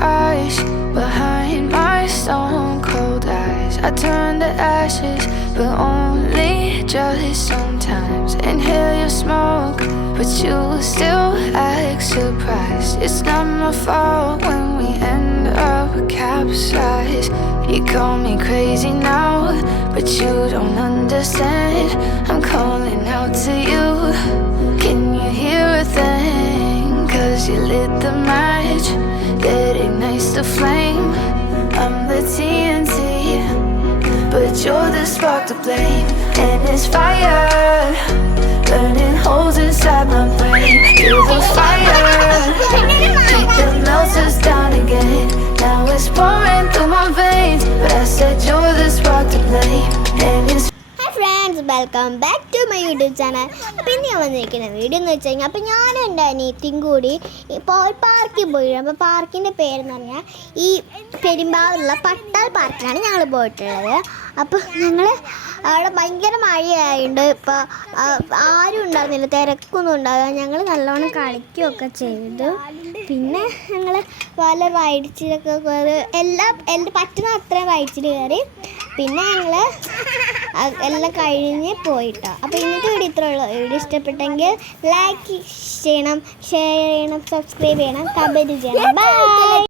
eyes behind my stone cold eyes. I turn to ashes, but only just sometimes. Inhale your smoke, but you still act surprised. It's not my fault when we end up capsized. You call me crazy now, but you don't understand. I'm calling out to you. Can you hear a thing? 'Cause you lit the match that ignites the flame. I'm the TNT, but you're the spark to blame. And it's fire burning holes inside my brain. Feel the fire, keep the melters down again. Now it's pouring through my veins, but I said you're the spark to blame. And it's friends, welcome back to my YouTube channel. അപ്പോൾ ഇന്ന് ഞാൻ വന്നിരിക്കുന്ന വീഡിയോ എന്ന് വെച്ച് കഴിഞ്ഞാൽ, അപ്പോൾ ഞാനും എൻ്റെ അനിയത്തിയും കൂടി ഇപ്പോൾ പാർക്കിൽ പോയി. അപ്പോൾ പാർക്കിൻ്റെ പേരെന്ന് പറഞ്ഞാൽ ഈ പെരുമ്പാവൂരുള്ള പട്ടാൽ പാർക്കിലാണ് ഞങ്ങൾ പോയിട്ടുള്ളത്. അപ്പോൾ ഞങ്ങൾ അവിടെ ഭയങ്കര മഴയായതുകൊണ്ട് ഇപ്പോൾ ആരും ഉണ്ടായിരുന്നില്ല, തിരക്കൊന്നും ഉണ്ടാകുക. ഞങ്ങൾ നല്ലോണം കളിക്കുകയൊക്കെ ചെയ്തു. പിന്നെ ഞങ്ങൾ പല റൈഡ്സിലൊക്കെ കയറി, എല്ലാം പറ്റുന്ന അത്രയും റൈഡ്സിൽ കയറി. പിന്നെ ഞങ്ങൾ എല്ലാം കഴിഞ്ഞ് പോയിട്ടോ. അപ്പോൾ ഇന്നത്തെ വീഡിയോ ഇത്രേ ഉള്ളൂ. വീഡിയോ ഇഷ്ടപ്പെട്ടെങ്കിൽ ലൈക്ക് ചെയ്യണം, ഷെയർ ചെയ്യണം, സബ്സ്ക്രൈബ് ചെയ്യണം, കമൻറ്റ് ചെയ്യണം. ബൈ.